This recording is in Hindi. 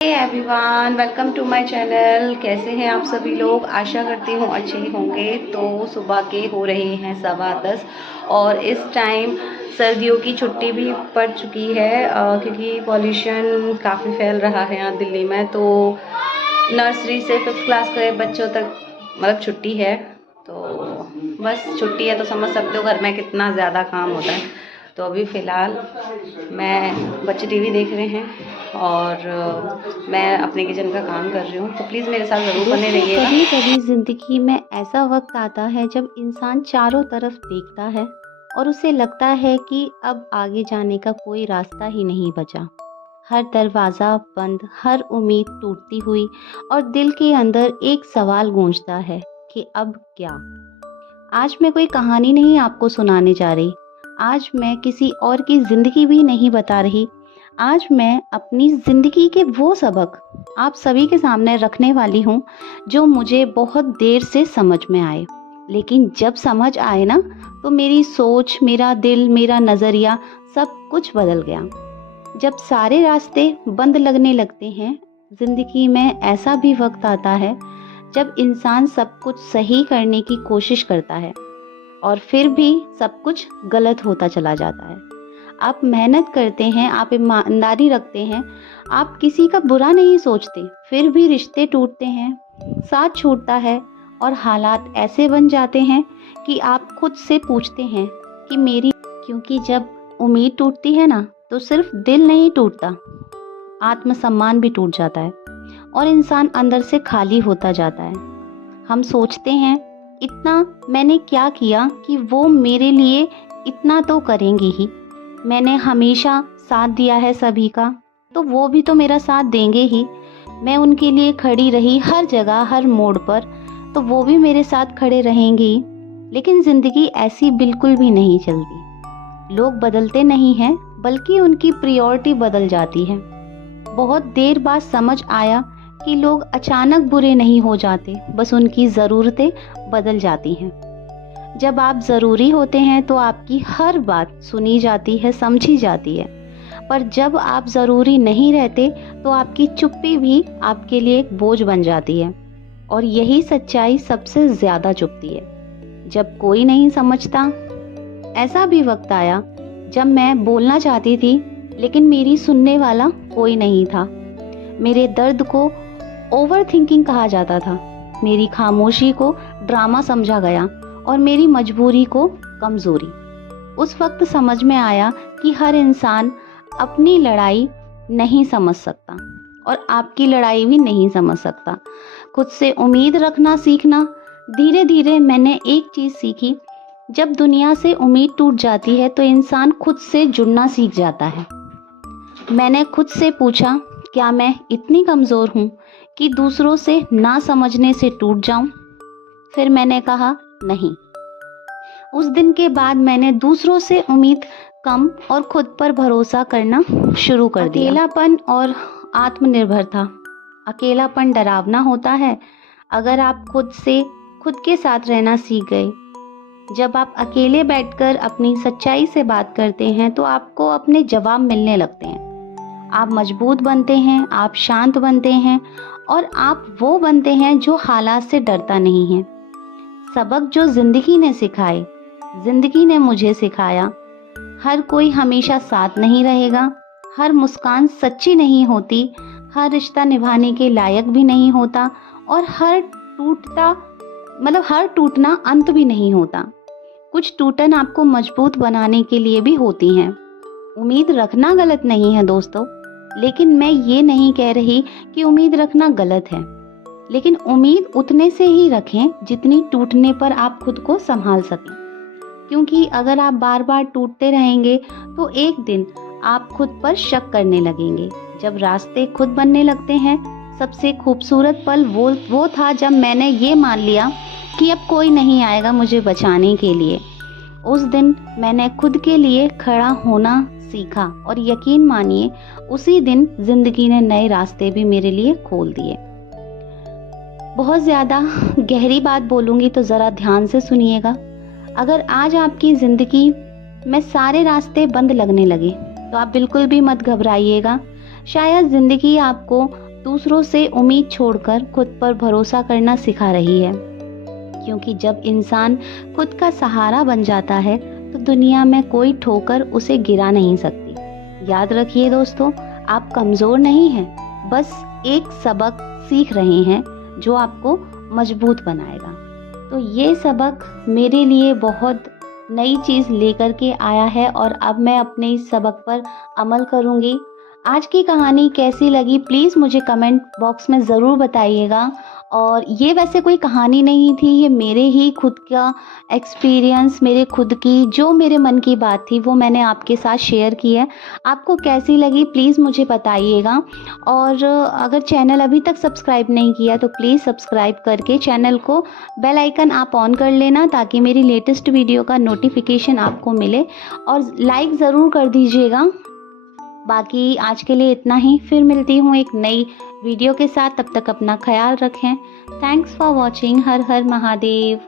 Everyone, welcome to my channel. कैसे हैं आप सभी लोग? आशा करती हूँ अच्छे ही होंगे। तो सुबह के हो रहे हैं 10:15 और इस टाइम सर्दियों की छुट्टी भी पड़ चुकी है क्योंकि पॉल्यूशन काफ़ी फैल रहा है यहाँ दिल्ली में। तो नर्सरी से 5th क्लास के बच्चों तक मतलब छुट्टी है। तो बस छुट्टी है तो समझ सकते हो घर में कितना ज़्यादा काम होता है। तो अभी फ़िलहाल मैं बच्चे टीवी देख रहे हैं और मैं अपने किचन का काम कर रही हूँ। तो प्लीज़ मेरे साथ ज़रूर बने रहिएगा। कभी कभी जिंदगी में ऐसा वक्त आता है जब इंसान चारों तरफ देखता है और उसे लगता है कि अब आगे जाने का कोई रास्ता ही नहीं बचा। हर दरवाज़ा बंद, हर उम्मीद टूटती हुई और दिल के अंदर एक सवाल गूंजता है कि अब क्या। आज मैं कोई कहानी नहीं आपको सुनाने जा रही। आज मैं किसी और की ज़िंदगी भी नहीं बता रही। आज मैं अपनी ज़िंदगी के वो सबक आप सभी के सामने रखने वाली हूँ जो मुझे बहुत देर से समझ में आए। लेकिन जब समझ आए ना, तो मेरी सोच, मेरा दिल, मेरा नज़रिया सब कुछ बदल गया। जब सारे रास्ते बंद लगने लगते हैं, ज़िंदगी में ऐसा भी वक्त आता है जब इंसान सब कुछ सही करने की कोशिश करता है और फिर भी सब कुछ गलत होता चला जाता है। आप मेहनत करते हैं, आप ईमानदारी रखते हैं, आप किसी का बुरा नहीं सोचते, फिर भी रिश्ते टूटते हैं, साथ छूटता है और हालात ऐसे बन जाते हैं कि आप खुद से पूछते हैं कि मेरी। क्योंकि जब उम्मीद टूटती है ना, तो सिर्फ दिल नहीं टूटता, आत्मसम्मान भी टूट जाता है और इंसान अंदर से खाली होता जाता है। हम सोचते हैं इतना मैंने क्या किया कि वो मेरे लिए इतना तो करेंगे ही। मैंने हमेशा साथ दिया है सभी का, तो वो भी तो मेरा साथ देंगे ही। मैं उनके लिए खड़ी रही हर जगह, हर मोड़ पर, तो वो भी मेरे साथ खड़े रहेंगे ही। लेकिन ज़िंदगी ऐसी बिल्कुल भी नहीं चलती। लोग बदलते नहीं हैं, बल्कि उनकी प्रायोरिटी बदल जाती है। बहुत देर बाद समझ आया कि लोग अचानक बुरे नहीं हो जाते, बस उनकी ज़रूरतें बदल जाती हैं। जब आप ज़रूरी होते हैं तो आपकी हर बात सुनी जाती है, समझी जाती है। पर जब आप ज़रूरी नहीं रहते तो आपकी चुप्पी भी आपके लिए एक बोझ बन जाती है। और यही सच्चाई सबसे ज़्यादा चुभती है जब कोई नहीं समझता। ऐसा भी वक्त आया जब मैं बोलना चाहती थी, लेकिन मेरी सुनने वाला कोई नहीं था। मेरे दर्द को ओवर थिंकिंग कहा जाता था, मेरी खामोशी को ड्रामा समझा गया और मेरी मजबूरी को कमज़ोरी। उस वक्त समझ में आया कि हर इंसान अपनी लड़ाई नहीं समझ सकता और आपकी लड़ाई भी नहीं समझ सकता। खुद से उम्मीद रखना सीखना। धीरे धीरे मैंने एक चीज़ सीखी, जब दुनिया से उम्मीद टूट जाती है तो इंसान खुद से जुड़ना सीख जाता है। मैंने खुद से पूछा, क्या मैं इतनी कमज़ोर हूँ कि दूसरों से ना समझने से टूट जाऊं? फिर मैंने कहा नहीं। उस दिन के बाद मैंने दूसरों से उम्मीद कम और खुद पर भरोसा करना शुरू कर दिया। अकेलापन और आत्मनिर्भरता। अकेलापन डरावना होता है अगर आप खुद के साथ रहना सीख गए। जब आप अकेले बैठकर अपनी सच्चाई से बात करते हैं तो आपको अपने जवाब मिलने लगते हैं। आप मजबूत बनते हैं, आप शांत बनते हैं और आप वो बनते हैं जो हालात से डरता नहीं है। सबक जो जिंदगी ने सिखाए, जिंदगी ने मुझे सिखाया। हर कोई हमेशा साथ नहीं रहेगा, हर मुस्कान सच्ची नहीं होती, हर रिश्ता निभाने के लायक भी नहीं होता और हर टूटना अंत भी नहीं होता। कुछ टूटन आपको मजबूत बनाने के लिए भी होती हैं। उम्मीद रखना गलत नहीं है दोस्तों, लेकिन मैं ये नहीं कह रही कि उम्मीद रखना गलत है। लेकिन उम्मीद उतने से ही रखें जितनी टूटने पर आप खुद को संभाल सकें। क्योंकि अगर आप बार बार टूटते रहेंगे तो एक दिन आप खुद पर शक करने लगेंगे। जब रास्ते खुद बनने लगते हैं, सबसे खूबसूरत पल वो था जब मैंने ये मान लिया कि अब कोई नहीं आएगा मुझे बचाने के लिए। उस दिन मैंने खुद के लिए खड़ा होना सीखा और यकीन मानिए उसी दिन जिंदगी ने नए रास्ते भी मेरे लिए खोल दिए। बहुत ज़्यादा गहरी बात बोलूँगी तो ज़रा ध्यान से सुनिएगा। अगर आज आपकी ज़िंदगी में सारे रास्ते बंद लगने लगे तो आप बिल्कुल भी मत घबराइएगा। शायद ज़िंदगी आपको दूसरों से उम्मीद छोड़कर खुद पर भरोसा करना सिखा रही है, क्योंकि जब इंसान खुद का सहारा बन जाता है तो दुनिया में कोई ठोकर उसे गिरा नहीं सकती। याद रखिए दोस्तों, आप कमज़ोर नहीं हैं, बस एक सबक सीख रहे हैं जो आपको मजबूत बनाएगा। तो ये सबक मेरे लिए बहुत नई चीज़ लेकर के आया है और अब मैं अपने इस सबक पर अमल करूँगी। आज की कहानी कैसी लगी प्लीज़ मुझे कमेंट बॉक्स में ज़रूर बताइएगा। और ये वैसे कोई कहानी नहीं थी, ये मेरे ही खुद का एक्सपीरियंस, मेरे खुद की जो मेरे मन की बात थी वो मैंने आपके साथ शेयर की है। आपको कैसी लगी प्लीज़ मुझे बताइएगा। और अगर चैनल अभी तक सब्सक्राइब नहीं किया तो प्लीज़ सब्सक्राइब करके चैनल को बेल आइकन आप ऑन कर लेना, ताकि मेरी लेटेस्ट वीडियो का नोटिफिकेशन आपको मिले। और लाइक ज़रूर कर दीजिएगा। बाकी आज के लिए इतना ही, फिर मिलती हूँ एक नई वीडियो के साथ। तब तक अपना ख्याल रखें। Thanks for watching. Her her Mahadev.